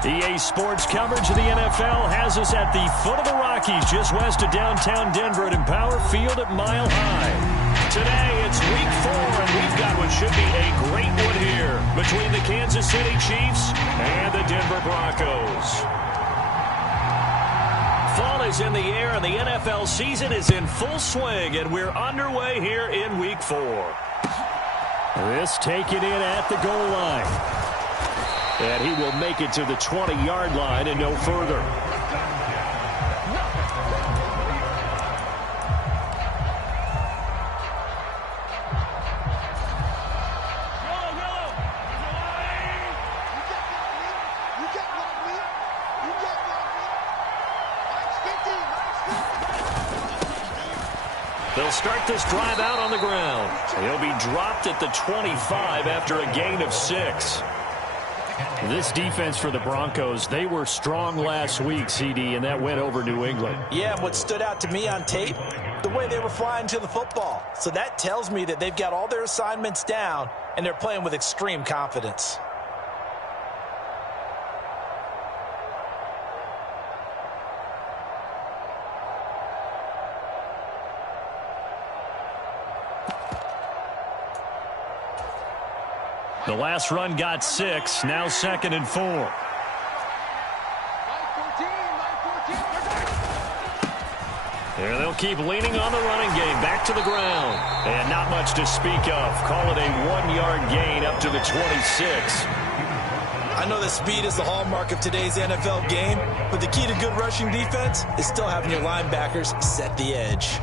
EA Sports coverage of the NFL has us at the foot of the Rockies, just west of downtown Denver at Empower Field at Mile High. Today, it's Week 4, and we've got what should be a great one here between the Kansas City Chiefs and the Denver Broncos. Fall is in the air, and the NFL season is in full swing, and we're underway here in Week 4. This taken in at the goal line. And he will make it to the 20-yard line and no further. They'll start this drive out on the ground. He'll be dropped at the 25 after a gain of 6. This defense for the Broncos, they were strong last week, CD, and that went over New England. Yeah, and what stood out to me on tape, the way they were flying to the football. So that tells me that they've got all their assignments down, and they're playing with extreme confidence. The last run got 6, now 2nd and 4. There they'll keep leaning on the running game, back to the ground. And not much to speak of. Call it a 1-yard gain up to the 26. I know that speed is the hallmark of today's NFL game, but the key to good rushing defense is still having your linebackers set the edge.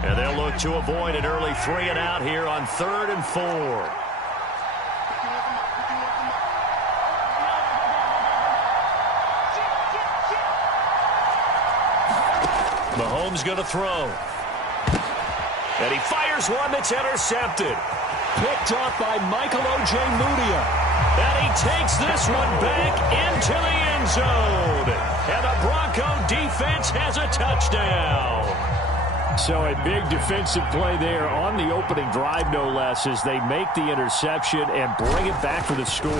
And they'll look to avoid an early 3 and out here on 3rd and 4. Mahomes going to throw. And he fires one that's intercepted. Picked off by Michael Ojemudia. And he takes this one back into the end zone. And the Bronco defense has a touchdown. So a big defensive play there on the opening drive, no less, as they make the interception and bring it back for the score.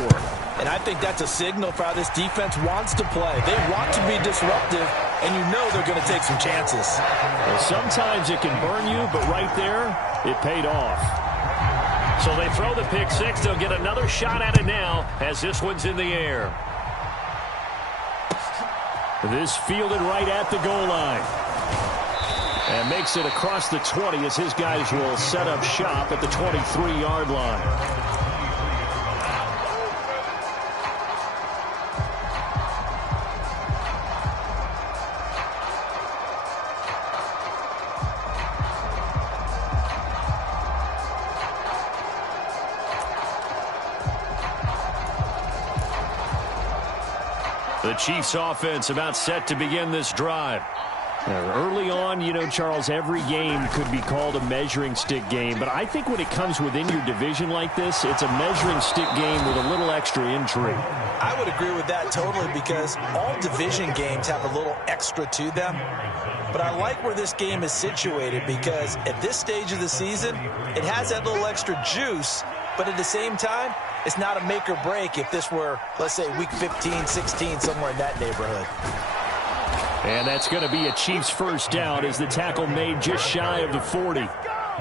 And I think that's a signal for how this defense wants to play. They want to be disruptive, and you know they're going to take some chances. Well, sometimes it can burn you, but right there, it paid off. So they throw the pick 6. They'll get another shot at it now as this one's in the air. This fielded right at the goal line. And makes it across the 20 as his guys will set up shop at the 23-yard line. The Chiefs offense about set to begin this drive. Early on, you know, Charles, every game could be called a measuring stick game. But I think when it comes within your division like this, it's a measuring stick game with a little extra intrigue. I would agree with that totally because all division games have a little extra to them. But I like where this game is situated because at this stage of the season, it has that little extra juice. But at the same time, it's not a make or break if this were, let's say, week 15, 16, somewhere in that neighborhood. And that's going to be a Chiefs first down as the tackle made just shy of the 40.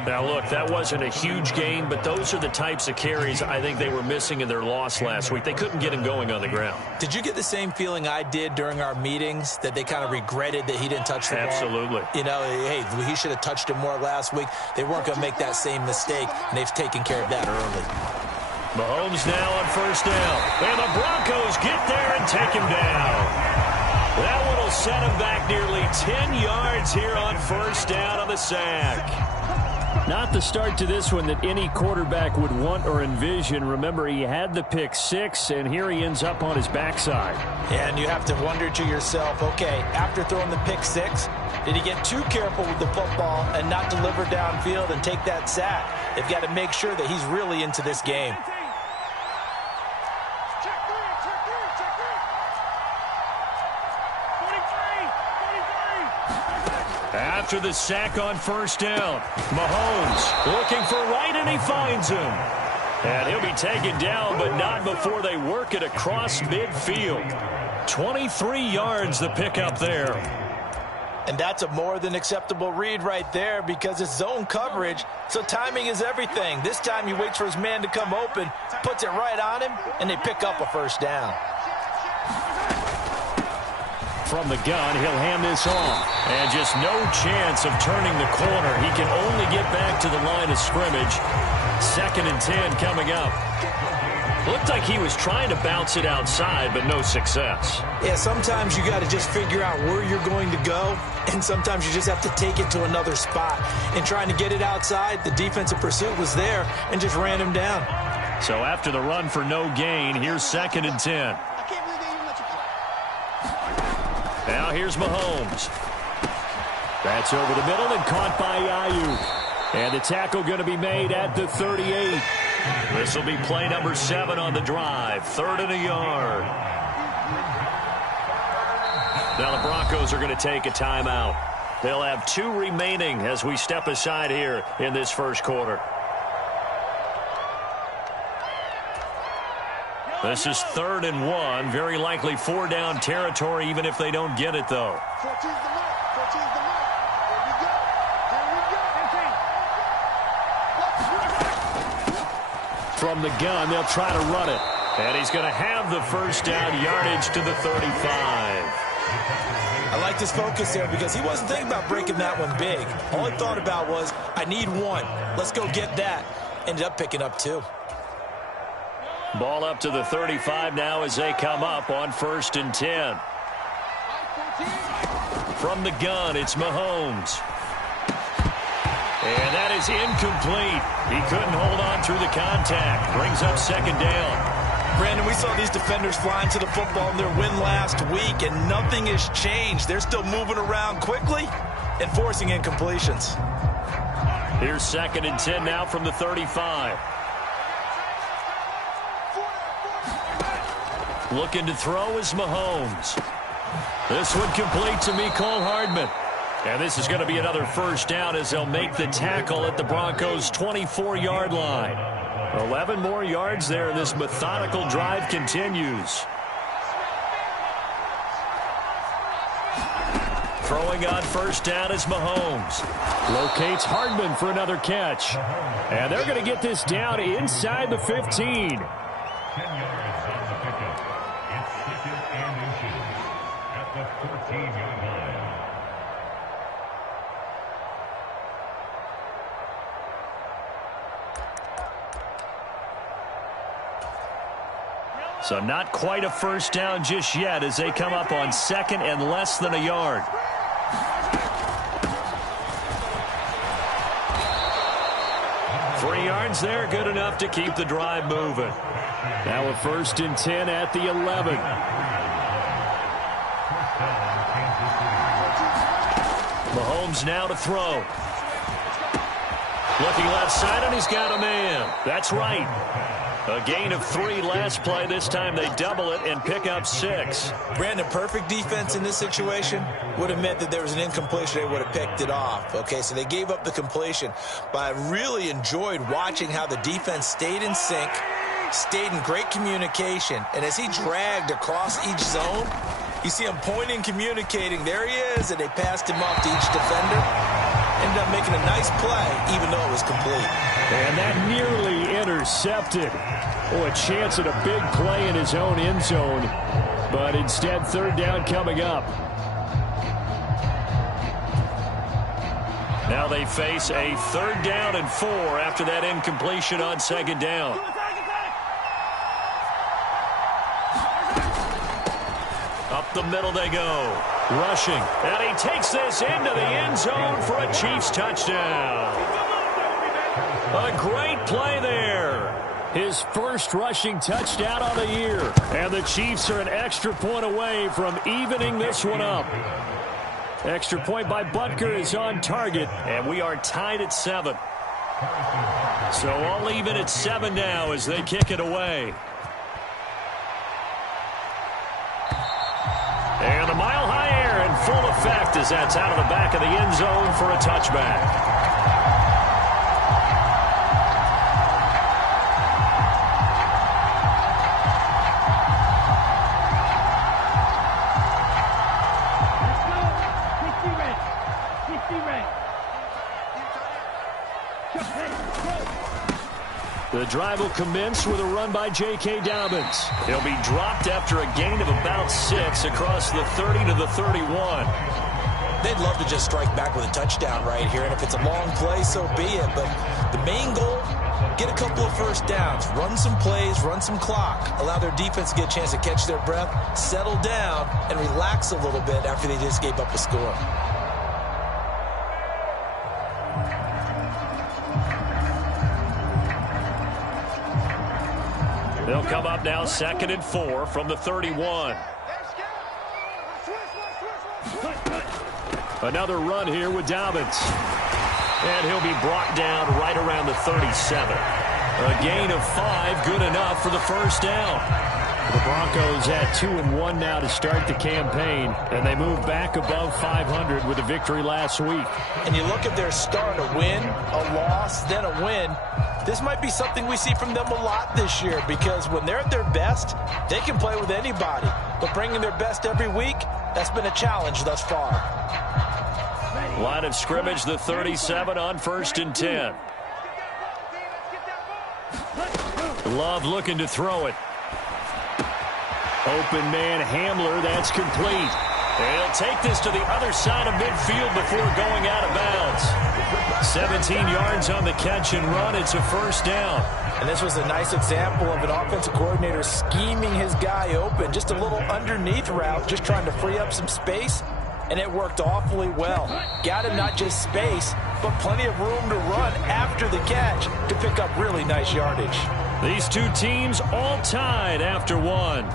Now, look, that wasn't a huge gain, but those are the types of carries I think they were missing in their loss last week. They couldn't get him going on the ground. Did you get the same feeling I did during our meetings, that they kind of regretted that he didn't touch the ball? Absolutely. You know, hey, he should have touched him more last week. They weren't going to make that same mistake, and they've taken care of that early. Mahomes now on first down. And the Broncos get there and take him down. That one will set him back nearly 10 yards here on first down on the sack. Not the start to this one that any quarterback would want or envision. Remember, he had the pick 6, and here he ends up on his backside. And you have to wonder to yourself, okay, after throwing the pick 6, did he get too careful with the football and not deliver downfield and take that sack? They've got to make sure that he's really into this game. after the sack on first down. Mahomes looking for right, and he finds him. And he'll be taken down, but not before they work it across midfield. 23 yards the pickup there. And that's a more than acceptable read right there because it's zone coverage, so timing is everything. This time he waits for his man to come open, puts it right on him, and they pick up a first down. From the gun, he'll hand this off. And just no chance of turning the corner. He can only get back to the line of scrimmage. 2nd and 10 coming up. Looked like he was trying to bounce it outside, but no success. Yeah, sometimes you got to just figure out where you're going to go, and sometimes you just have to take it to another spot. And trying to get it outside, the defensive pursuit was there and just ran him down. So after the run for no gain, here's 2nd and 10. Now here's Mahomes. That's over the middle and caught by Ayuk. And the tackle going to be made at the 38. This will be play number 7 on the drive. 3rd and a yard. Now the Broncos are going to take a timeout. They'll have 2 remaining as we step aside here in this first quarter. This is 3rd and 1. Very likely 4-down territory even if they don't get it, though. From the gun, they'll try to run it. And he's going to have the first down, yardage to the 35. I like this focus there because he wasn't thinking about breaking that one big. All he thought about was, I need 1. Let's go get that. Ended up picking up 2. Ball up to the 35 now as they come up on 1st and 10. From the gun, it's Mahomes. And that is incomplete. He couldn't hold on through the contact. Brings up 2nd down. Brandon, we saw these defenders flying to the football in their win last week, and nothing has changed. They're still moving around quickly and forcing incompletions. Here's 2nd and 10 now from the 35. Looking to throw is Mahomes. This one complete to Mecole Hardman. And this is going to be another first down as they'll make the tackle at the Broncos' 24-yard line. 11 more yards there. This methodical drive continues. Throwing on first down is Mahomes. Locates Hardman for another catch. And they're going to get this down inside the 15. So not quite a first down just yet as they come up on 2nd and less than a yard. Yards there, good enough to keep the drive moving. Now a 1st and 10 at the 11. Mahomes now to throw. Looking left side, and he's got a man. That's right. A gain of 3 last play. This time they double it and pick up 6. Brandon, perfect defense in this situation would have meant that there was an incompletion. They would have picked it off. Okay, so they gave up the completion. But I really enjoyed watching how the defense stayed in sync, stayed in great communication. And as he dragged across each zone, you see him pointing, communicating. There he is, and they passed him off to each defender. Ended up making a nice play, even though it was complete. And that nearly intercepted. Oh, a chance at a big play in his own end zone. But instead, 3rd down coming up. Now they face a 3rd down and 4 after that incompletion on 2nd down. Up the middle they go. Rushing. And he takes this into the end zone for a Chiefs touchdown. A great play there. His first rushing touchdown of the year. And the Chiefs are an extra point away from evening this one up. Extra point by Butker is on target, and we are tied at 7. So all even at 7 now as they kick it away. And a mile high air and full effect as that's out of the back of the end zone for a touchback. The drive will commence with a run by J.K. Dobbins. He'll be dropped after a gain of about 6 across the 30 to the 31. They'd love to just strike back with a touchdown right here, and if it's a long play, so be it. But the main goal, get a couple of first downs, run some plays, run some clock, allow their defense to get a chance to catch their breath, settle down, and relax a little bit after they just gave up a score. They'll come up now 2nd and 4 from the 31. Another run here with Dobbins. And he'll be brought down right around the 37. A gain of 5, good enough for the first down. The Broncos at 2-1 now to start the campaign, and they move back above 500 with a victory last week. And you look at their start, a win, a loss, then a win. This might be something we see from them a lot this year, because when they're at their best, they can play with anybody. But bringing their best every week, that's been a challenge thus far. Line of scrimmage, the 37 on 1st and 10. Love looking to throw it. Open man Hamler, that's complete. And he'll take this to the other side of midfield before going out of bounds. 17 yards on the catch and run. It's a first down. And this was a nice example of an offensive coordinator scheming his guy open. Just a little underneath route, just trying to free up some space. And it worked awfully well. Got him not just space, but plenty of room to run after the catch to pick up really nice yardage. These two teams all tied after one.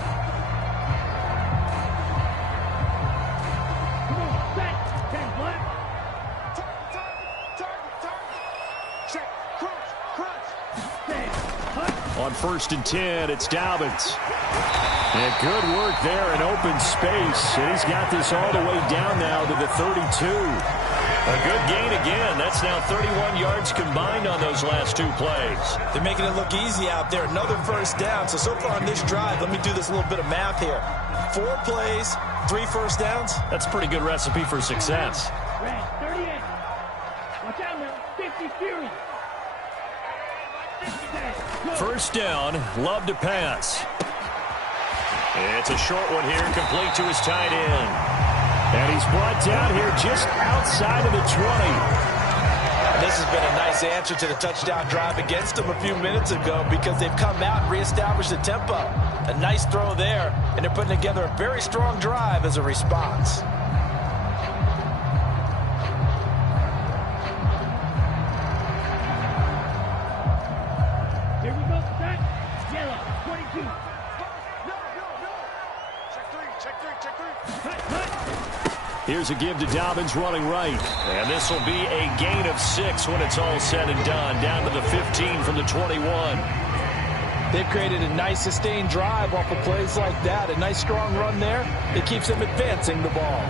On 1st and 10, it's Dobbins. And good work there in open space. And he's got this all the way down now to the 32. A good gain again. That's now 31 yards combined on those last 2 plays. They're making it look easy out there. Another first down. So far on this drive, let me do this little bit of math here. 4 plays, 3 first downs. That's a pretty good recipe for success. 38. Watch out now. 50 Fury. First down, Love to pass. It's a short one here, complete to his tight end. And he's brought down here just outside of the 20. This has been a nice answer to the touchdown drive against them a few minutes ago, because they've come out and reestablished the tempo. A nice throw there, and they're putting together a very strong drive as a response. Here we go. Back. Yellow. 22. Here's a give to Dobbins running right. And this will be a gain of 6 when it's all said and done. Down to the 15 from the 21. They've created a nice sustained drive off of plays like that. A nice strong run there. It keeps them advancing the ball.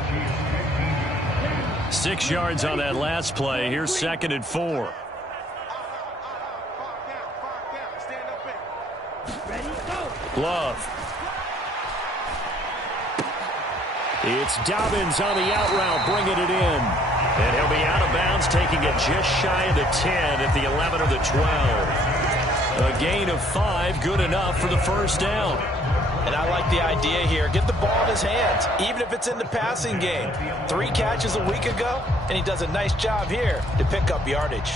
6 yards on that last play. Here's 2nd and 4. Love. It's Dobbins on the out route, bringing it in. And he'll be out of bounds, taking it just shy of the 10 at the 11 or the 12. A gain of 5, good enough for the first down. And I like the idea here. Get the ball in his hands, even if it's in the passing game. 3 catches a week ago, and he does a nice job here to pick up yardage.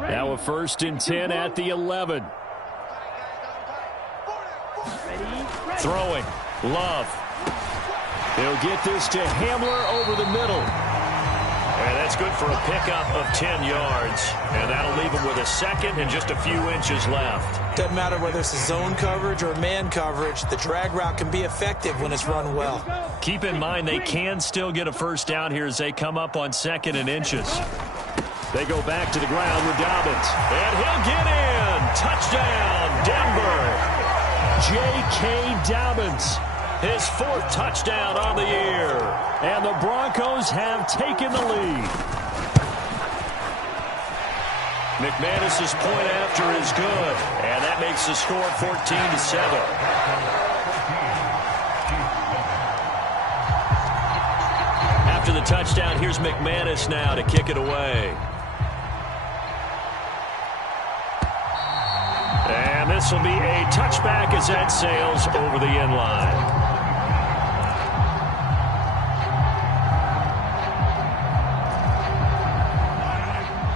Now a 1st and 10 at the 11. Throwing. Love. He'll get this to Hamler over the middle. And that's good for a pickup of 10 yards. And that'll leave him with a 2nd and just a few inches left. Doesn't matter whether it's a zone coverage or man coverage. The drag route can be effective when it's run well. Keep in mind they can still get a first down here as they come up on 2nd and inches. They go back to the ground with Dobbins. And he'll get in. Touchdown, Denver. J.K. Dobbins, his 4th touchdown on the year. And the Broncos have taken the lead. McManus's point after is good, and that makes the score 14-7. After the touchdown, here's McManus now to kick it away. And this will be a touchback as that sails over the end line.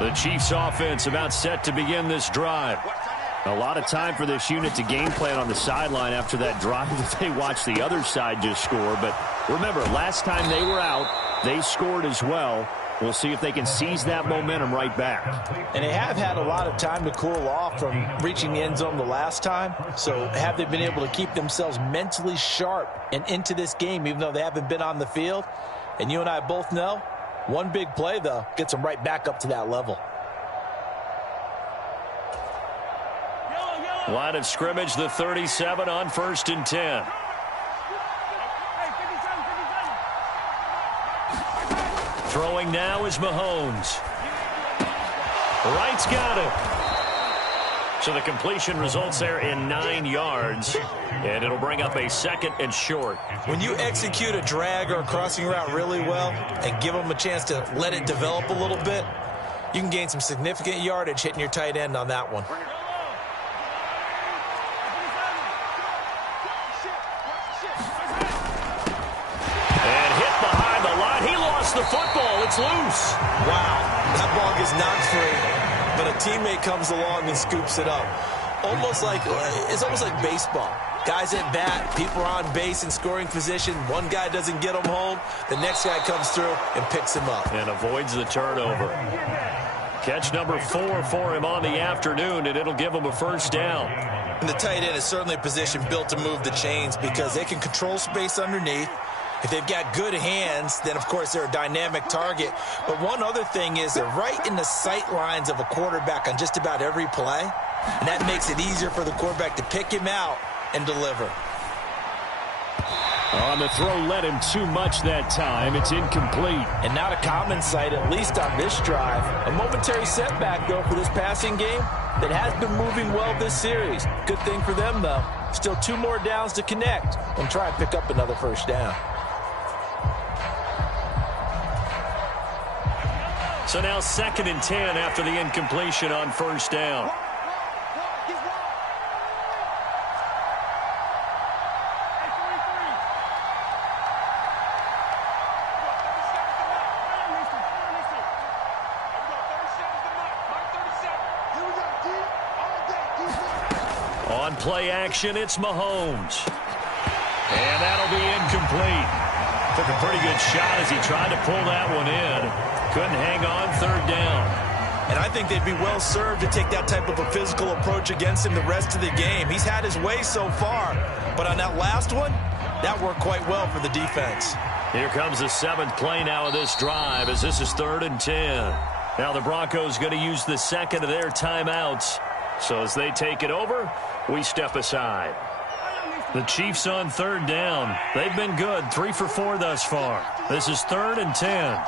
The Chiefs offense about set to begin this drive. A lot of time for this unit to game plan on the sideline after that drive that they watched the other side just score. But remember, last time they were out, they scored as well. We'll see if they can seize that momentum right back. And they have had a lot of time to cool off from reaching the end zone the last time. So have they been able to keep themselves mentally sharp and into this game even though they haven't been on the field? And you and I both know, one big play, though, gets them right back up to that level. Line of scrimmage, the 37 on 1st and 10. Throwing now is Mahomes. Wright's got it. So the completion results there in 9 yards, and it'll bring up a 2nd and short. When you execute a drag or a crossing route really well and give them a chance to let it develop a little bit, you can gain some significant yardage hitting your tight end on that one. And hit behind the line. He lost the football. It's loose. Wow, that ball gets knocked free, but a teammate comes along and scoops it up. It's almost like baseball. Guys at bat, people are on base in scoring position. One guy doesn't get him home. The next guy comes through and picks him up. And avoids the turnover. Catch number 4 for him on the afternoon, and it'll give him a 1st down. And the tight end is certainly a position built to move the chains because they can control space underneath. If they've got good hands, then, of course, they're a dynamic target. But one other thing is they're right in the sight lines of a quarterback on just about every play. And that makes it easier for the quarterback to pick him out and deliver. On the throw, led him too much that time. It's incomplete. And not a common sight, at least on this drive. A momentary setback, though, for this passing game that has been moving well this series. Good thing for them, though. Still 2 more downs to connect and try and pick up another 1st down. So now 2nd and 10 after the incompletion on 1st down. On play action, it's Mahomes. And that'll be incomplete. Took a pretty good shot as he tried to pull that one in. Couldn't hang on 3rd down. And I think they'd be well served to take that type of a physical approach against him the rest of the game. He's had his way so far, but on that last one, that worked quite well for the defense. Here comes the 7th play now of this drive as this is 3rd and 10. Now the Broncos going to use the 2nd of their timeouts. So as they take it over, we step aside. The Chiefs on 3rd down. They've been good, 3 for 4 thus far. This is 3rd and 10.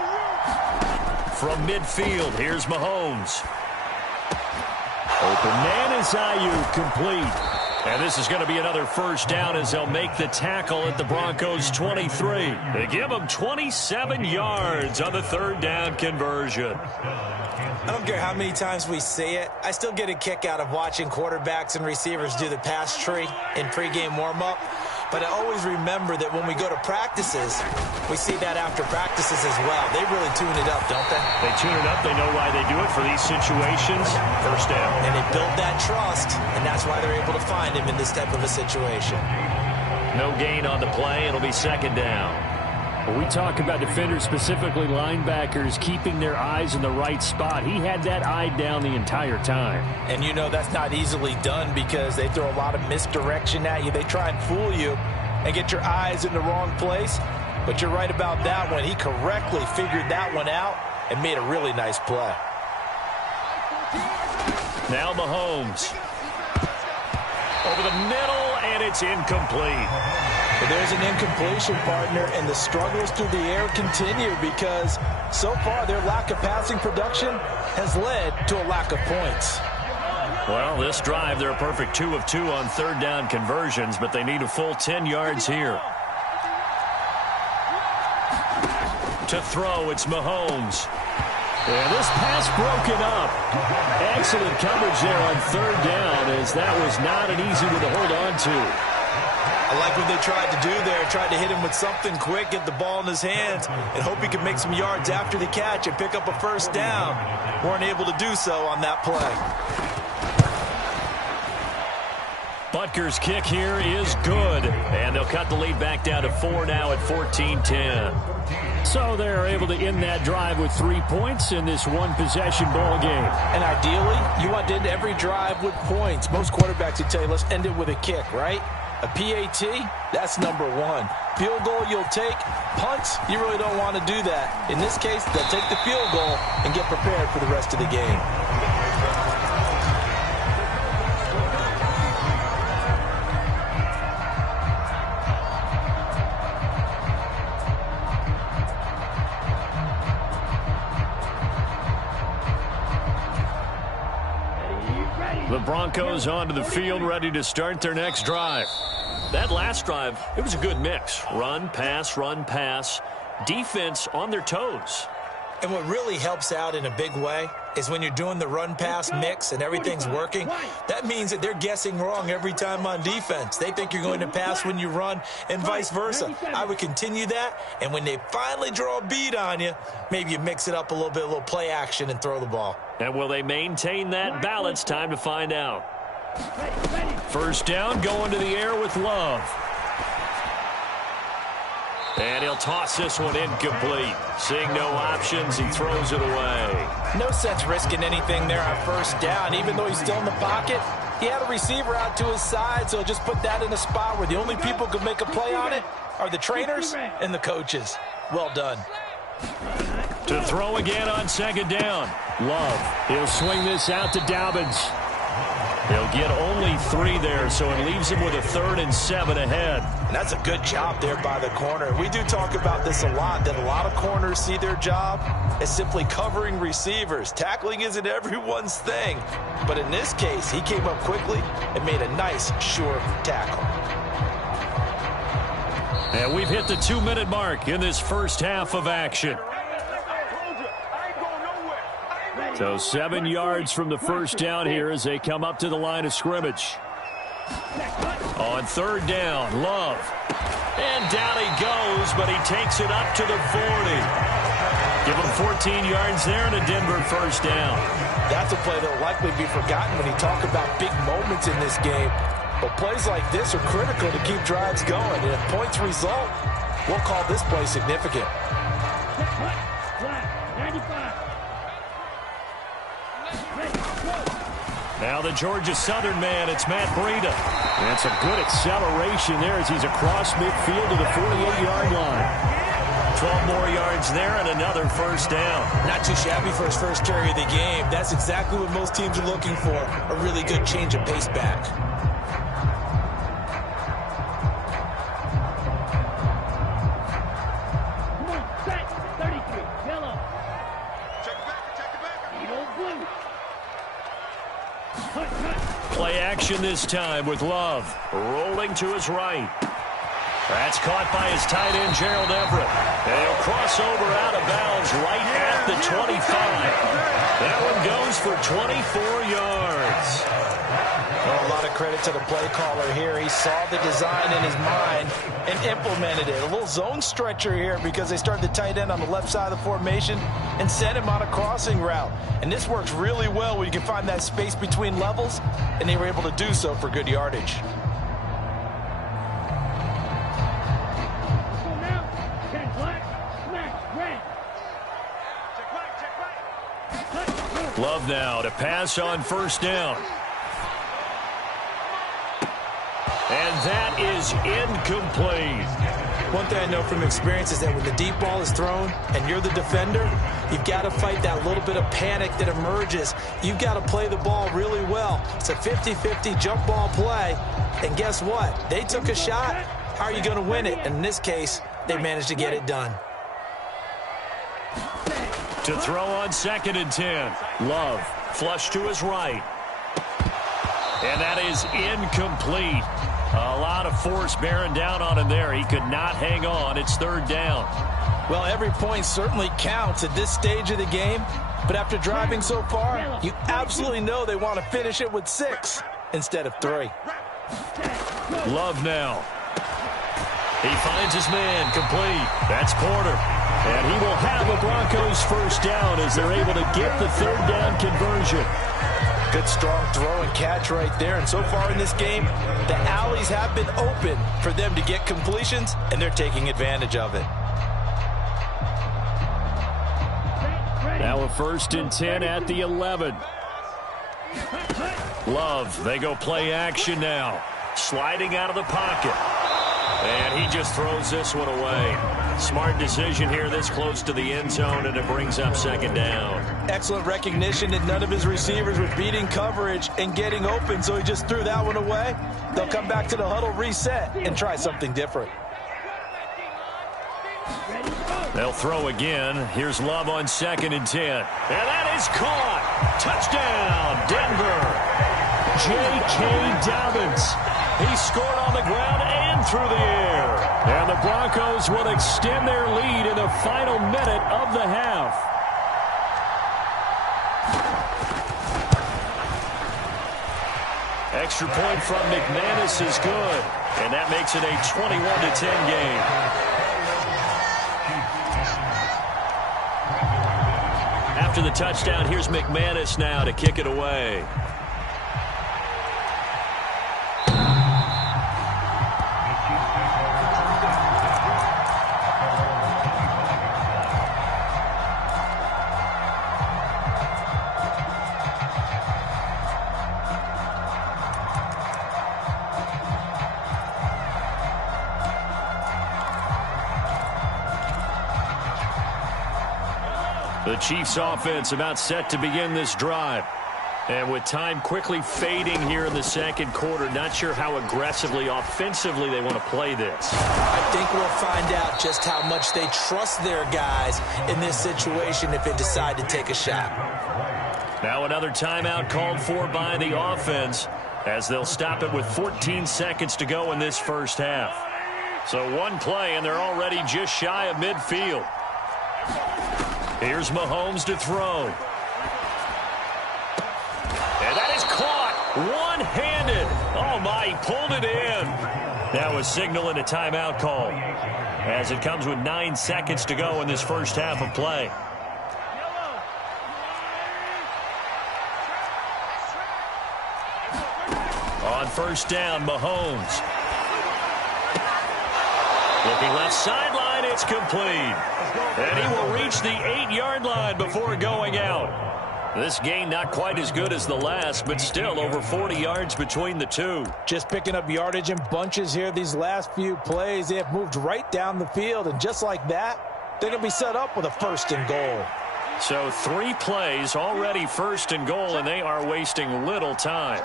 From midfield, here's Mahomes. Open man is Ayuk, complete. And this is going to be another 1st down as they'll make the tackle at the Broncos' 23. They give them 27 yards on the 3rd down conversion. I don't care how many times we say it, I still get a kick out of watching quarterbacks and receivers do the pass tree in pregame warm-up. But I always remember that when we go to practices, we see that after practices as well. They really tune it up, don't they? They tune it up. They know why they do it for these situations. 1st down. And they build that trust, and that's why they're able to find him in this type of a situation. No gain on the play. It'll be 2nd down. When we talk about defenders, specifically linebackers, keeping their eyes in the right spot, he had that eye down the entire time. And you know that's not easily done because they throw a lot of misdirection at you. They try and fool you and get your eyes in the wrong place. But you're right about that one. He correctly figured that one out and made a really nice play. Over the middle, and it's incomplete. But there's an incompletion, partner, and the struggles through the air continue because so far their lack of passing production has led to a lack of points. Well, this drive, they're a perfect 2 of 2 on third down conversions, but they need a full 10 yards here. To throw, it's Mahomes. And this pass broken up. Excellent coverage there on third down, as that was not an easy one to hold on to. I like what they tried to do there. Tried to hit him with something quick, get the ball in his hands, and hope he could make some yards after the catch and pick up a first down. Weren't able to do so on that play. Butker's kick here is good, and they'll cut the lead back down to 4 now at 14-10. So they're able to end that drive with 3 points in this one-possession ball game. And ideally, you want to end every drive with points. Most quarterbacks would tell you, let's end it with a kick, right? A PAT, that's number one. Field goal you'll take. Punts, you really don't want to do that. In this case, they'll take the field goal and get prepared for the rest of the game. The Broncos onto the field, ready to start their next drive. That last drive, it was a good mix. Run, pass, defense on their toes. And what really helps out in a big way is when you're doing the run-pass mix and everything's working, that means that they're guessing wrong every time on defense. They think you're going to pass when you run and vice versa. I would continue that, and when they finally draw a bead on you, maybe you mix it up a little play action and throw the ball. And will they maintain that balance? Time to find out. First down, going to the air with Love. And he'll toss this one incomplete. Seeing no options, he throws it away. No sense risking anything there on first down. Even though he's still in the pocket, he had a receiver out to his side, so just put that in a spot where the only people who can make a play on it are the trainers and the coaches. Well done. To throw again on second down. Love. He'll swing this out to Dobbins. He'll get only 3 there, so it leaves him with a 3rd and 7 ahead. And that's a good job there by the corner. We do talk about this a lot, that a lot of corners see their job as simply covering receivers. Tackling isn't everyone's thing. But in this case, he came up quickly and made a nice, sure tackle. And we've hit the 2-minute mark in this first half of action. So 7 yards from the first down here as they come up to the line of scrimmage. On third down, Love. And down he goes, but he takes it up to the 40. Give him 14 yards there and a Denver first down. That's a play that will likely be forgotten when you talk about big moments in this game. But plays like this are critical to keep drives going. And if points result, we'll call this play significant. Now the Georgia Southern man, it's Matt Breida. And some good acceleration there as he's across midfield to the 48-yard line. 12 more yards there and another first down. Not too shabby for his first carry of the game. That's exactly what most teams are looking for, a really good change of pace back. Play action this time with Love. Rolling to his right. That's caught by his tight end, Gerald Everett. And he'll cross over out of bounds right at the 25. That one goes for 24 yards. Well, a lot of credit to the play caller here. He saw the design in his mind and implemented it. A little zone stretcher here because they started the tight end on the left side of the formation and sent him on a crossing route. And this works really well when you can find that space between levels, and they were able to do so for good yardage. Love now to pass on first down. And that is incomplete. One thing I know from experience is that when the deep ball is thrown and you're the defender, you've got to fight that little bit of panic that emerges. You've got to play the ball really well. It's a 50-50 jump ball play. And guess what? They took a shot. How are you going to win it? And in this case, they managed to get it done. To throw on 2nd and 10. Love, flush to his right. And that is incomplete. A lot of force bearing down on him there. He could not hang on. It's 3rd down. Well, every point certainly counts at this stage of the game. But after driving so far, you absolutely know they want to finish it with 6 instead of 3. Love now. He finds his man complete. That's Porter. And he will have a Broncos 1st down as they're able to get the 3rd down conversion. Good strong throw and catch right there. And so far in this game, the alleys have been open for them to get completions, and they're taking advantage of it. Now a 1st and 10 at the 11. Love, they go play action now. Sliding out of the pocket. And he just throws this one away. Smart decision here this close to the end zone, and it brings up 2nd down. Excellent recognition that none of his receivers were beating coverage and getting open, so he just threw that one away. They'll come back to the huddle, reset, and try something different. They'll throw again. Here's Love on 2nd and 10. And that is caught. Touchdown, Denver. J.K. Dobbins. He scored on the ground and through the air. And the Broncos will extend their lead in the final minute of the half. Extra point from McManus is good. And that makes it a 21-10 game. After the touchdown, here's McManus now to kick it away. The Chiefs offense about set to begin this drive. And with time quickly fading here in the 2nd quarter, not sure how aggressively, offensively they want to play this. I think we'll find out just how much they trust their guys in this situation if they decide to take a shot. Now another timeout called for by the offense as they'll stop it with 14 seconds to go in this 1st half. So one play and they're already just shy of midfield. Here's Mahomes to throw. And that is caught one-handed. Oh, my, he pulled it in. That was signaling a timeout call as it comes with 9 seconds to go in this 1st half of play. On 1st down, Mahomes. Looking left sideline, it's complete. And he will reach the 8-yard line before going out. This gain not quite as good as the last, but still over 40 yards between the two. Just picking up yardage in bunches here these last few plays. They have moved right down the field, and just like that, they're going to be set up with a 1st and goal. So 3 plays already 1st and goal, and they are wasting little time.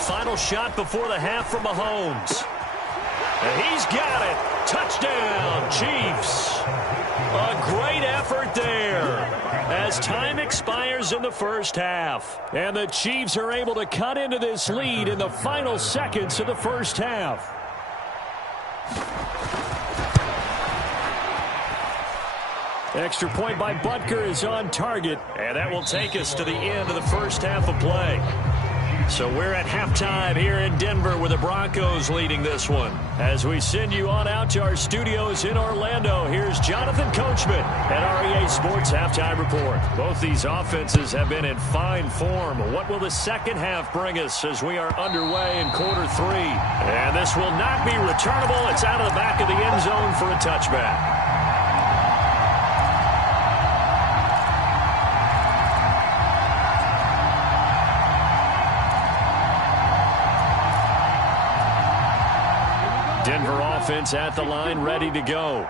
Final shot before the half from Mahomes. And he's got it. Touchdown, Chiefs. A great effort there as time expires in the 1st half. And the Chiefs are able to cut into this lead in the final seconds of the 1st half. Extra point by Butker is on target. And that will take us to the end of the 1st half of play. So we're at halftime here in Denver with the Broncos leading this one. As we send you on out to our studios in Orlando, here's Jonathan Coachman at REA Sports Halftime Report. Both these offenses have been in fine form. What will the 2nd half bring us as we are underway in quarter 3? And this will not be returnable. It's out of the back of the end zone for a touchback. Denver offense at the line, ready to go.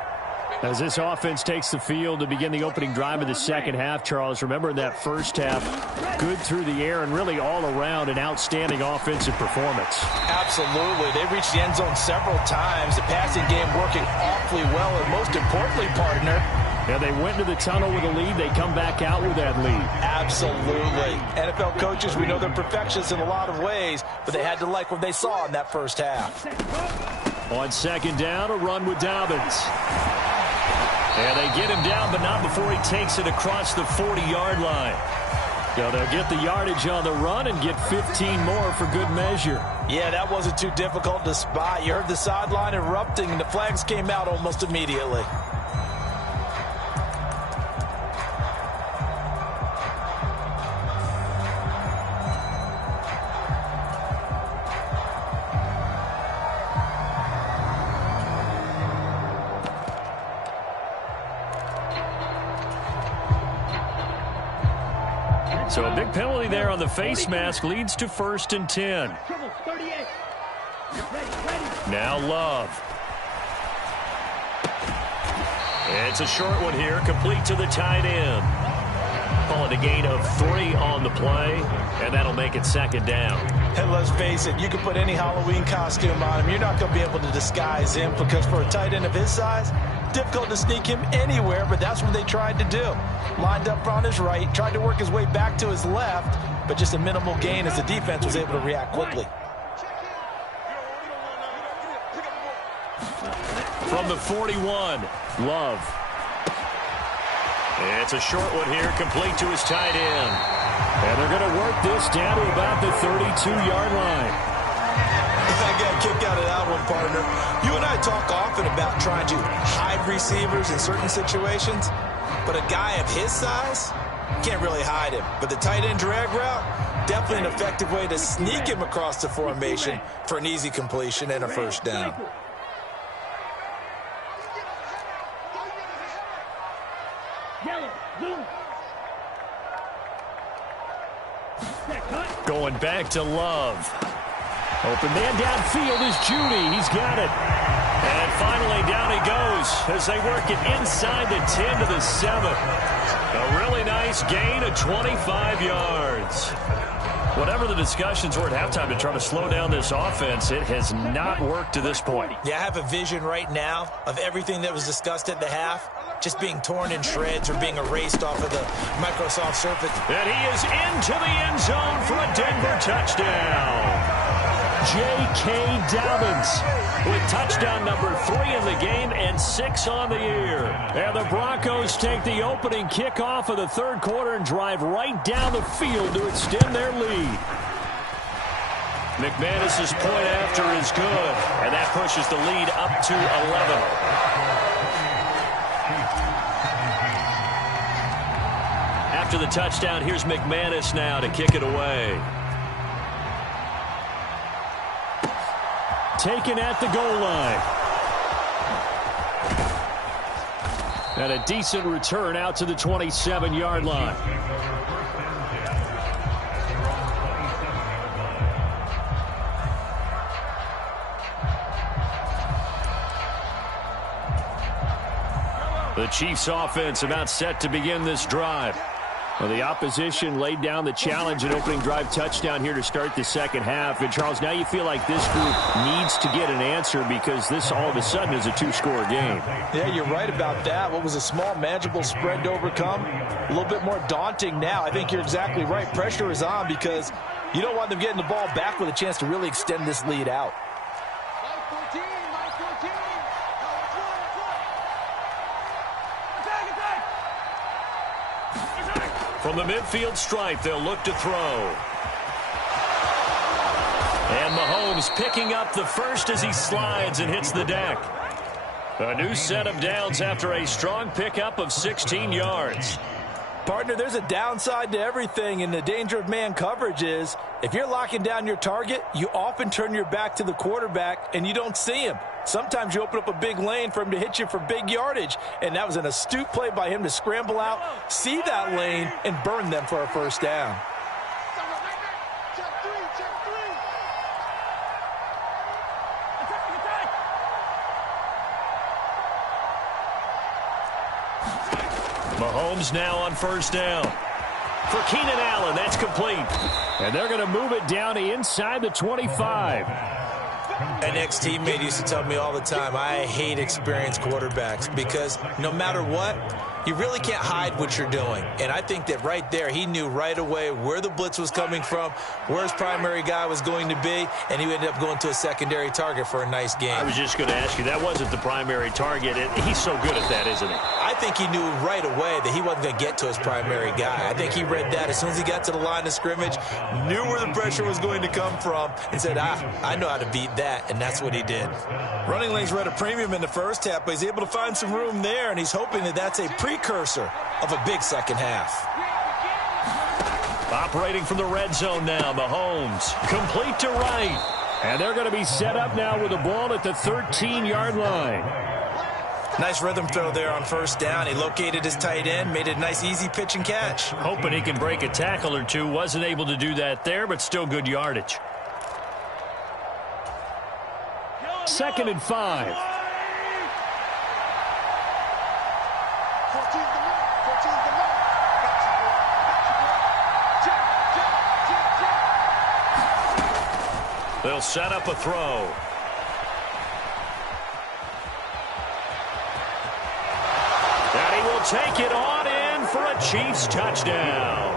As this offense takes the field to begin the opening drive of the second half, Charles, remember in that first half, good through the air and really all around an outstanding offensive performance. Absolutely. They reached the end zone several times. The passing game working awfully well, and most importantly, partner, yeah, they went to the tunnel with a lead. They come back out with that lead. Absolutely. NFL coaches, we know they're perfectionists in a lot of ways, but they had to like what they saw in that first half. On second down, a run with Dobbins. And they get him down, but not before he takes it across the 40-yard line. So they'll get the yardage on the run and get 15 more for good measure. Yeah, that wasn't too difficult to spot. You heard the sideline erupting, and the flags came out almost immediately. So a big penalty there on the face mask leads to 1st and 10. Now Love. It's a short one here, complete to the tight end. Call it a gain of 3 on the play, and that'll make it second down. And let's face it, you can put any Halloween costume on him. You're not going to be able to disguise him, because for a tight end of his size, difficult to sneak him anywhere, but that's what they tried to do. Lined up on his right, tried to work his way back to his left, but just a minimal gain as the defense was able to react quickly. From the 41, Love. It's a short one here, complete to his tight end. And they're going to work this down to about the 32-yard line. I got a kick out of that one, partner. You and I talk often about trying to hide receivers in certain situations, but a guy of his size can't really hide him. But the tight end drag route, definitely an effective way to sneak him across the formation for an easy completion and a first down. Going back to Love. Open man downfield is Judy. He's got it. And finally down he goes as they work it inside the 10 to the 7. A really nice gain of 25 yards. Whatever the discussions were at halftime to try to slow down this offense, it has not worked to this point. Yeah, I have a vision right now of everything that was discussed at the half just being torn in shreds or being erased off of the Microsoft Surface. And he is into the end zone for a Denver touchdown. J.K. Dobbins with touchdown number 3 in the game and 6 on the year. And the Broncos take the opening kickoff of the third quarter and drive right down the field to extend their lead. McManus's point after is good, and that pushes the lead up to 11. After the touchdown, here's McManus now to kick it away. Taken at the goal line. And a decent return out to the 27-yard line. The Chiefs offense about set to begin this drive. Well, the opposition laid down the challenge and opening drive touchdown here to start the second half. And, Charles, now you feel like this group needs to get an answer because this all of a sudden is a 2-score game. Yeah, you're right about that. What was a small, manageable spread to overcome, a little bit more daunting now. I think you're exactly right. Pressure is on because you don't want them getting the ball back with a chance to really extend this lead out. From the midfield stripe, they'll look to throw. And Mahomes picking up the first as he slides and hits the deck. A new set of downs after a strong pickup of 16 yards. Partner, there's a downside to everything, and the danger of man coverage is if you're locking down your target, you often turn your back to the quarterback and you don't see him. Sometimes you open up a big lane for him to hit you for big yardage, and that was an astute play by him to scramble out, see that lane, and burn them for a first down. Mahomes now on first down. For Keenan Allen, that's complete. And they're going to move it down to inside the 25. An ex-teammate used to tell me all the time, I hate experienced quarterbacks because no matter what, you really can't hide what you're doing. And I think that right there, he knew right away where the blitz was coming from, where his primary guy was going to be, and he ended up going to a secondary target for a nice game. I was just going to ask you, that wasn't the primary target. He's so good at that, isn't he? I think he knew right away that he wasn't going to get to his primary guy. I think he read that as soon as he got to the line of scrimmage, knew where the pressure was going to come from, and said, I know how to beat that, and that's what he did. Running lanes were at a premium in the first half, but he's able to find some room there, and he's hoping that that's a precursor of a big second half. Operating from the red zone now, Mahomes. Complete to right. And they're going to be set up now with the ball at the 13-yard line. Nice rhythm throw there on first down. He located his tight end, made it a nice easy pitch and catch. Hoping he can break a tackle or two. Wasn't able to do that there, but still good yardage. 2nd and 5. They'll set up a throw. And he will take it on in for a Chiefs touchdown.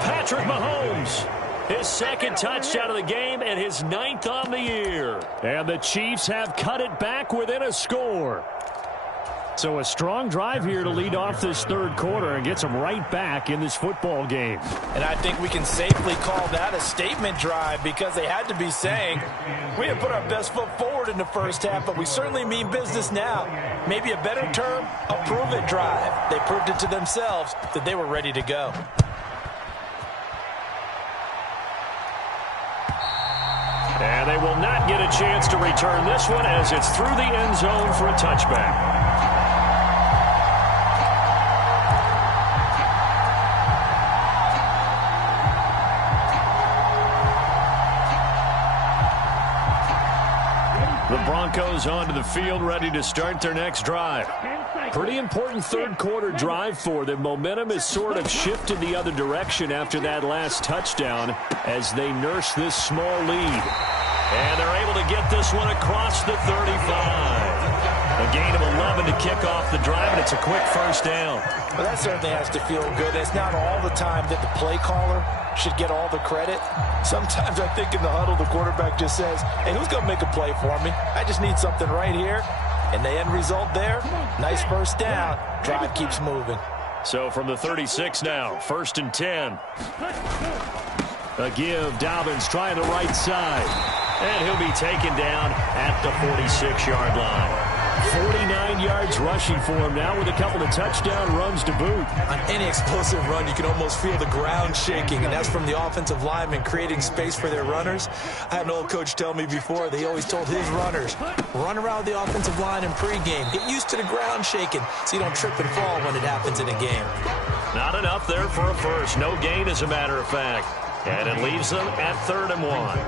Patrick Mahomes, his 2nd touchdown of the game and his 9th on the year. And the Chiefs have cut it back within a score. So a strong drive here to lead off this 3rd quarter and gets them right back in this football game. And I think we can safely call that a statement drive because they had to be saying, we have put our best foot forward in the first half, but we certainly mean business now. Maybe a better term, a prove-it drive. They proved it to themselves that they were ready to go. And they will not get a chance to return this one as it's through the end zone for a touchback. The Broncos onto the field, ready to start their next drive. Pretty important 3rd quarter drive for them. Momentum has sort of shifted the other direction after that last touchdown as they nurse this small lead. And they're able to get this one across the 35. A gain of 11 to kick off the drive, and it's a quick first down. Well, that certainly has to feel good. It's not all the time that the play caller should get all the credit. Sometimes I think in the huddle, the quarterback just says, hey, who's going to make a play for me? I just need something right here. And the end result there, nice first down. Drive keeps moving. So from the 36 now, 1st and 10. A give, Dobbins trying the right side. And he'll be taken down at the 46-yard line. 49 yards rushing for him now with a couple of touchdown runs to boot. On any explosive run, you can almost feel the ground shaking, and that's from the offensive linemen creating space for their runners. I had an old coach tell me before, that he always told his runners, run around the offensive line in pregame. Get used to the ground shaking so you don't trip and fall when it happens in a game. Not enough there for a first. No gain, as a matter of fact. And it leaves them at 3rd and 1.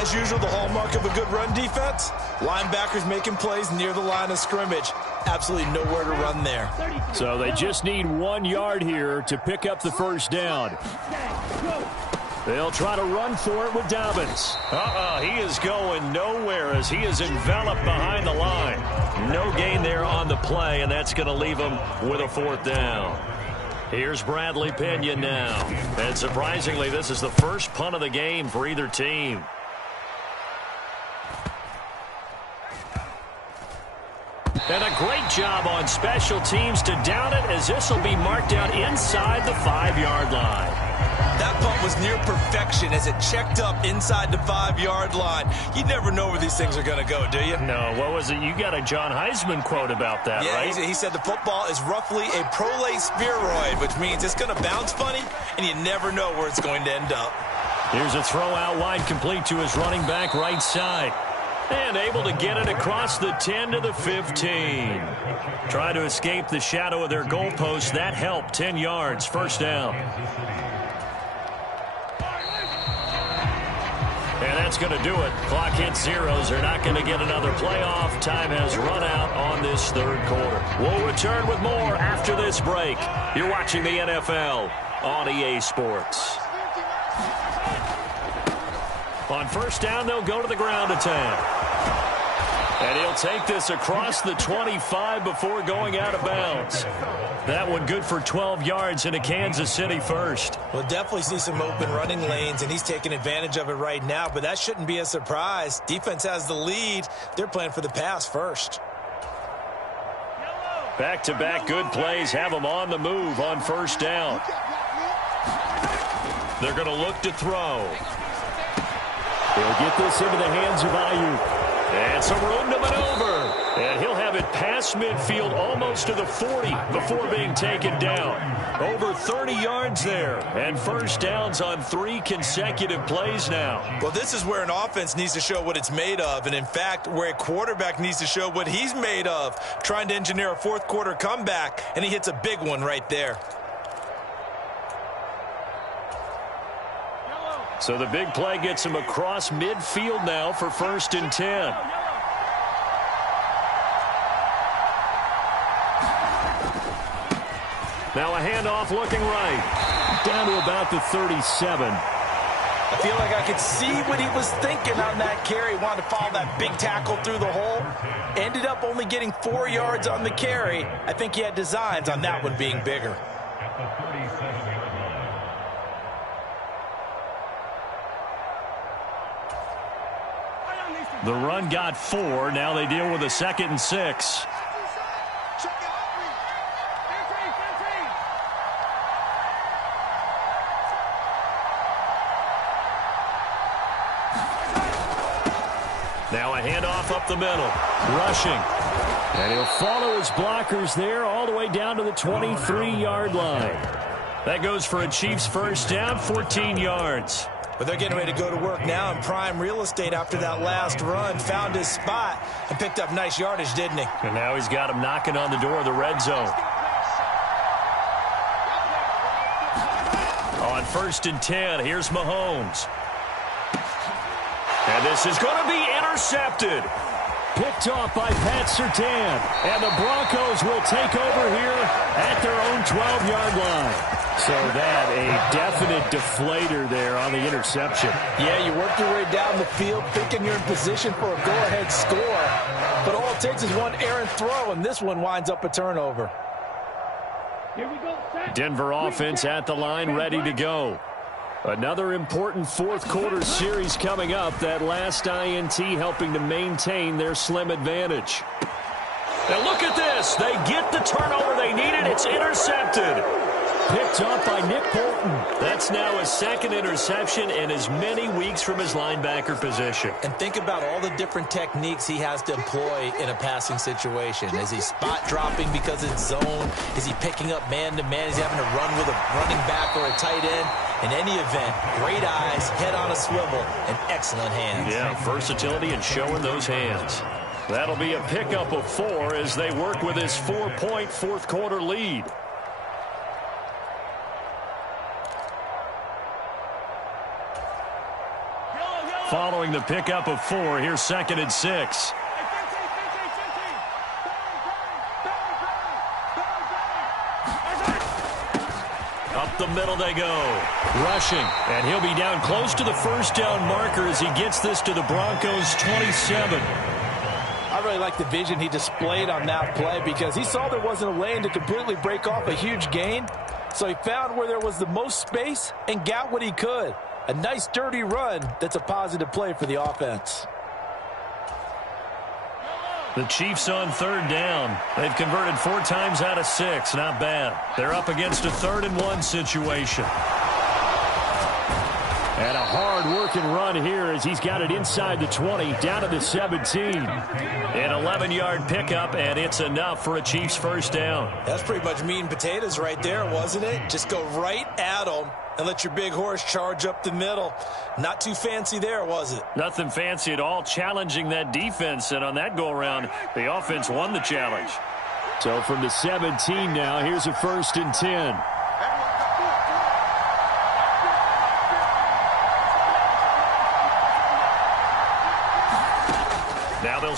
As usual, the hallmark of a good run defense, linebackers making plays near the line of scrimmage. Absolutely nowhere to run there. So they just need 1 yard here to pick up the first down. They'll try to run for it with Dobbins. He is going nowhere as he is enveloped behind the line. No gain there on the play, and that's going to leave him with a 4th down. Here's Bradley Pena now. And surprisingly, this is the first punt of the game for either team. And a great job on special teams to down it as this will be marked out inside the 5-yard line. That punt was near perfection as it checked up inside the 5-yard line. You never know where these things are going to go, do you? No, what was it? You got a John Heisman quote about that, right? Yeah, he said the football is roughly a prolate spheroid, which means it's going to bounce funny, and you never know where it's going to end up. Here's a throw out wide complete to his running back right side. And able to get it across the 10 to the 15. Trying to escape the shadow of their goalpost. That helped. 10 yards. First down. And that's going to do it. Clock hits zeros. They're not going to get another playoff. Time has run out on this third quarter. We'll return with more after this break. You're watching the NFL on EA Sports. On first down, they'll go to the ground attack. And he'll take this across the 25 before going out of bounds. That one good for 12 yards into Kansas City first. We'll definitely see some open running lanes, and he's taking advantage of it right now, but that shouldn't be a surprise. Defense has the lead. They're playing for the pass first. Back-to-back good plays have them on the move on first down. They're going to look to throw. They'll get this into the hands of Ayuk. And some room to maneuver. And he'll have it past midfield almost to the 40 before being taken down. Over 30 yards there. And first downs on 3 consecutive plays now. Well, this is where an offense needs to show what it's made of. And, in fact, where a quarterback needs to show what he's made of. Trying to engineer a fourth-quarter comeback. And he hits a big one right there. So the big play gets him across midfield now for 1st and 10. Now a handoff looking right. Down to about the 37. I feel like I could see what he was thinking on that carry. Wanted to follow that big tackle through the hole. Ended up only getting 4 yards on the carry. I think he had designs on that one being bigger. The run got 4. Now they deal with a 2nd and 6. Now a handoff up the middle. Rushing. And he'll follow his blockers there all the way down to the 23-yard line. That goes for a Chiefs first down, 14 yards. But they're getting ready to go to work now in prime real estate after that last run. Found his spot and picked up nice yardage, didn't he? And now he's got him knocking on the door of the red zone. On 1st and 10, here's Mahomes. And this is going to be intercepted. Picked off by Pat Surtain. And the Broncos will take over here at their own 12-yard line. So that a definite deflator there on the interception. Yeah, you work your way down the field thinking you're in position for a go-ahead score. But all it takes is one errant throw, and this one winds up a turnover. Here we go. Denver offense at the line, ready to go. Another important fourth-quarter series coming up. That last INT helping to maintain their slim advantage. Now look at this. They get the turnover they needed. It's intercepted. Picked up by Nick Bolton. That's now his 2nd interception in as many weeks from his linebacker position. And think about all the different techniques he has to employ in a passing situation. Is he spot dropping because it's zone? Is he picking up man-to-man? Is he having to run with a running back or a tight end? In any event, great eyes, head on a swivel, and excellent hands. Yeah, versatility and showing those hands. That'll be a pickup of 4 as they work with his 4-point fourth-quarter lead. Following the pickup of 4, here's 2nd and 6. Up the middle they go. Rushing. And he'll be down close to the first down marker as he gets this to the Broncos' 27. I really like the vision he displayed on that play because he saw there wasn't a lane to completely break off a huge gain. So he found where there was the most space and got what he could. A nice, dirty run that's a positive play for the offense. The Chiefs on 3rd down. They've converted 4 times out of 6. Not bad. They're up against a 3rd and 1 situation. And a hard-working run here as he's got it inside the 20, down to the 17. An 11-yard pickup, and it's enough for a Chiefs first down. That's pretty much meat and potatoes right there, wasn't it? Just go right at them and let your big horse charge up the middle. Not too fancy there, was it? Nothing fancy at all, challenging that defense, and on that go-around, the offense won the challenge. So from the 17 now, here's a 1st and 10.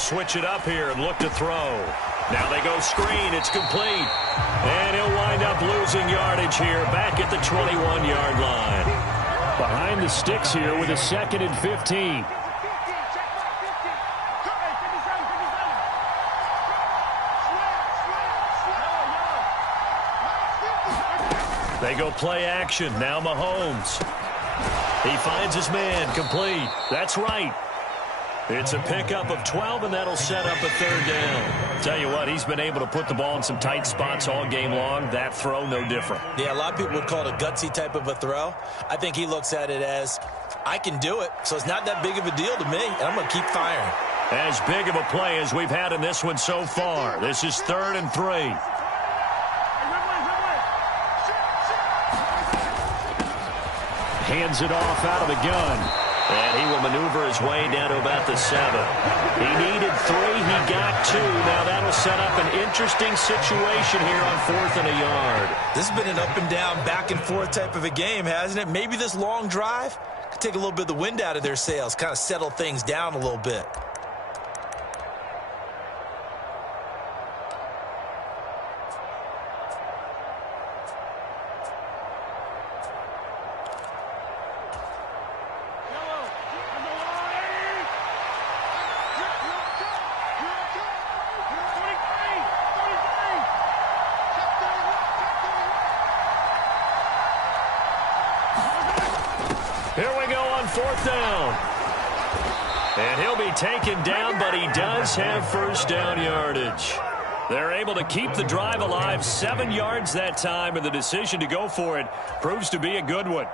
switch it up here and look to throw. Now they go screen. It's complete. And he'll wind up losing yardage here back at the 21-yard line. Behind the sticks here with a 2nd and 15. They go play action. Now Mahomes. He finds his man. Complete. That's right. It's a pickup of 12, and that'll set up a 3rd down. Tell you what, he's been able to put the ball in some tight spots all game long. That throw, no different. Yeah, a lot of people would call it a gutsy type of a throw. I think he looks at it as, I can do it, so it's not that big of a deal to me, and I'm going to keep firing. As big of a play as we've had in this one so far. This is 3rd and 3. Hands it off out of the gun. And he will maneuver his way down to about the 7. He needed 3. He got 2. Now that'll set up an interesting situation here on 4th and a yard. This has been an up and down, back and forth type of a game, hasn't it? Maybe this long drive could take a little bit of the wind out of their sails, kind of settle things down a little bit. Here we go on 4th down. And he'll be taken down, but he does have 1st down yardage. They're able to keep the drive alive, 7 yards that time, and the decision to go for it proves to be a good one.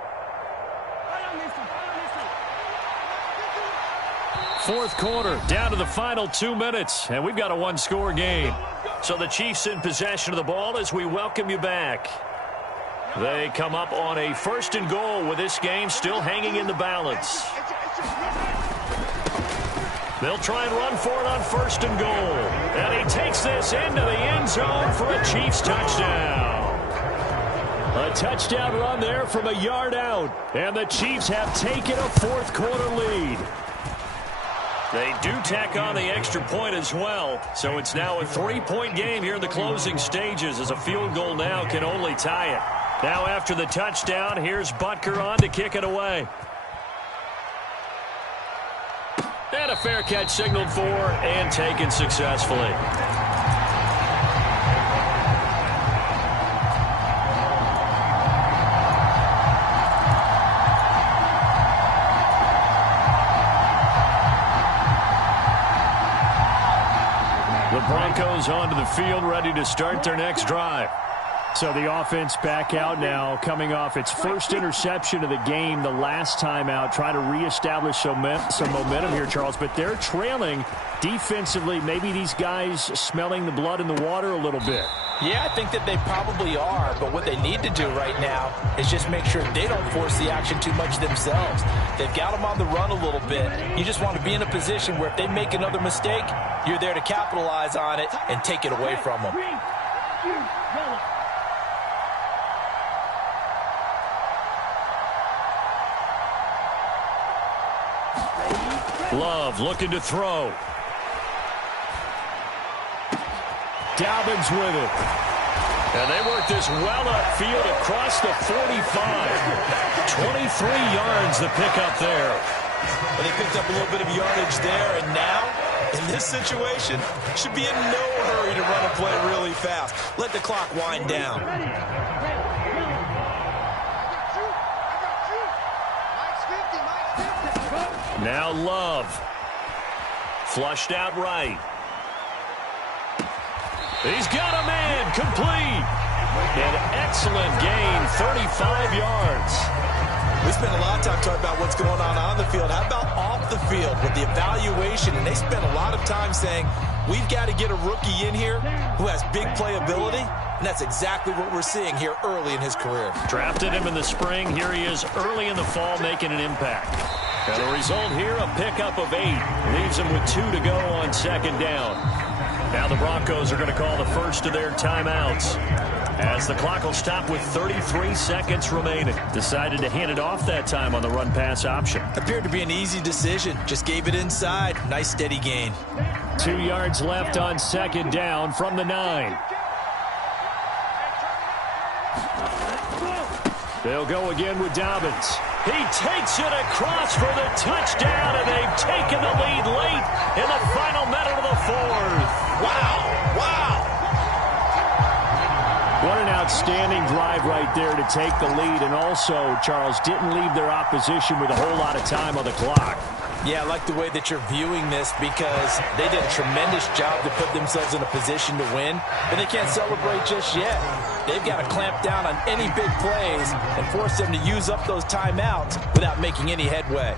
4th quarter, down to the final 2 minutes, and we've got a 1-score game. So the Chiefs in possession of the ball as we welcome you back. They come up on a 1st and goal with this game still hanging in the balance. They'll try and run for it on 1st and goal. And he takes this into the end zone for a Chiefs touchdown. A touchdown run there from a yard out. And the Chiefs have taken a 4th quarter lead. They do tack on the extra point as well. So it's now a 3-point game here in the closing stages as a field goal now can only tie it. Now after the touchdown, here's Butker on to kick it away. And a fair catch signaled for and taken successfully. The Broncos onto the field, ready to start their next drive. So the offense back out now, coming off its 1st interception of the game the last time out, trying to reestablish some momentum here, Charles. But they're trailing defensively. Maybe these guys smelling the blood in the water a little bit. Yeah, I think that they probably are. But what they need to do right now is just make sure they don't force the action too much themselves. They've got them on the run a little bit. You just want to be in a position where if they make another mistake, you're there to capitalize on it and take it away from them. Love looking to throw. Dobbins with it. And they work this well upfield across the 45. 23 yards the pickup there. But they picked up a little bit of yardage there, and now, in this situation, should be in no hurry to run a play really fast. Let the clock wind down. Now Love. Flushed out right. He's got a man. Complete. An excellent gain. 35 yards. We spent a lot of time talking about what's going on the field. How about off the field with the evaluation? And they spent a lot of time saying, we've got to get a rookie in here who has big playability. And that's exactly what we're seeing here early in his career. Drafted him in the spring. Here he is early in the fall making an impact. And the result here, a pickup of 8. Leaves him with 2 to go on 2nd down. Now the Broncos are going to call the first of their timeouts. As the clock will stop with 33 seconds remaining. Decided to hand it off that time on the run-pass option. Appeared to be an easy decision. Just gave it inside. Nice steady gain. 2 yards left on second down from the 9. They'll go again with Dobbins. He takes it across for the touchdown, and they've taken the lead late in the final minute of the fourth. Wow. Wow. What an outstanding drive right there to take the lead. And also, Charles, didn't leave their opposition with a whole lot of time on the clock. Yeah, I like the way that you're viewing this because they did a tremendous job to put themselves in a position to win, but they can't celebrate just yet. They've got to clamp down on any big plays and force them to use up those timeouts without making any headway.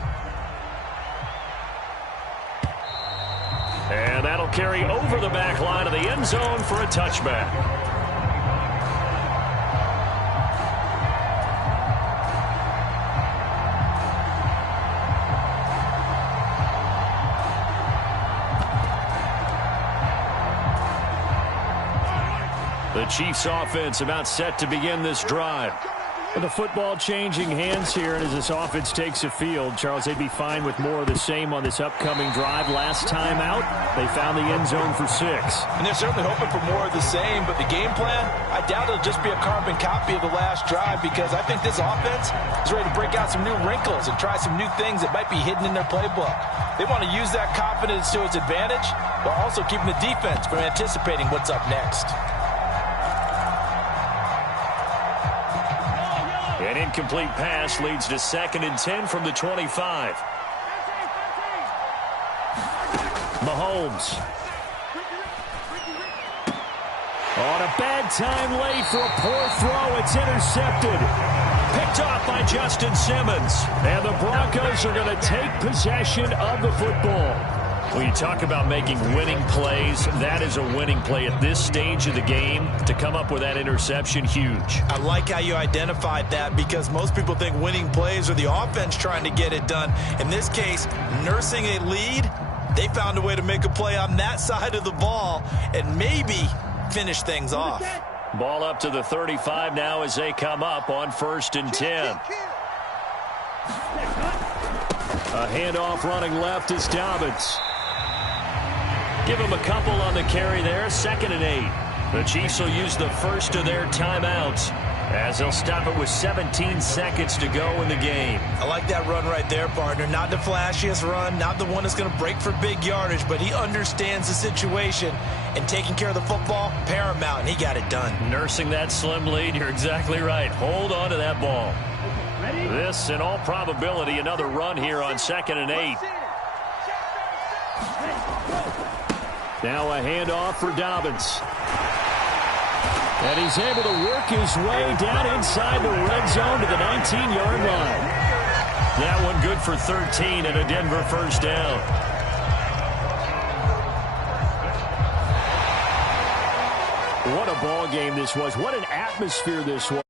And that'll carry over the back line of the end zone for a touchback. The Chiefs offense about set to begin this drive. With the football changing hands here, and as this offense takes the field, Charles, they'd be fine with more of the same on this upcoming drive. Last time out, they found the end zone for 6. And they're certainly hoping for more of the same, but the game plan, I doubt it'll just be a carbon copy of the last drive because I think this offense is ready to break out some new wrinkles and try some new things that might be hidden in their playbook. They want to use that confidence to its advantage, while also keeping the defense from anticipating what's up next. An incomplete pass leads to 2nd and 10 from the 25. Mahomes. On a bad time late for a poor throw. It's intercepted. Picked off by Justin Simmons. And the Broncos are going to take possession of the football. When you talk about making winning plays, that is a winning play at this stage of the game. To come up with that interception, huge. I like how you identified that because most people think winning plays are the offense trying to get it done. In this case, nursing a lead, they found a way to make a play on that side of the ball and maybe finish things off. Ball up to the 35 now as they come up on 1st and 10. A handoff running left is Dobbins. Give him a couple on the carry there. 2nd and 8. The Chiefs will use the first of their timeouts as they'll stop it with 17 seconds to go in the game. I like that run right there, partner. Not the flashiest run, not the one that's going to break for big yardage, but he understands the situation, and taking care of the football, paramount, and he got it done. Nursing that slim lead, you're exactly right. Hold on to that ball. This, in all probability, another run here on 2nd and 8. Now a handoff for Dobbins. And he's able to work his way down inside the red zone to the 19-yard line. That one good for 13 and a Denver first down. What a ball game this was. What an atmosphere this was.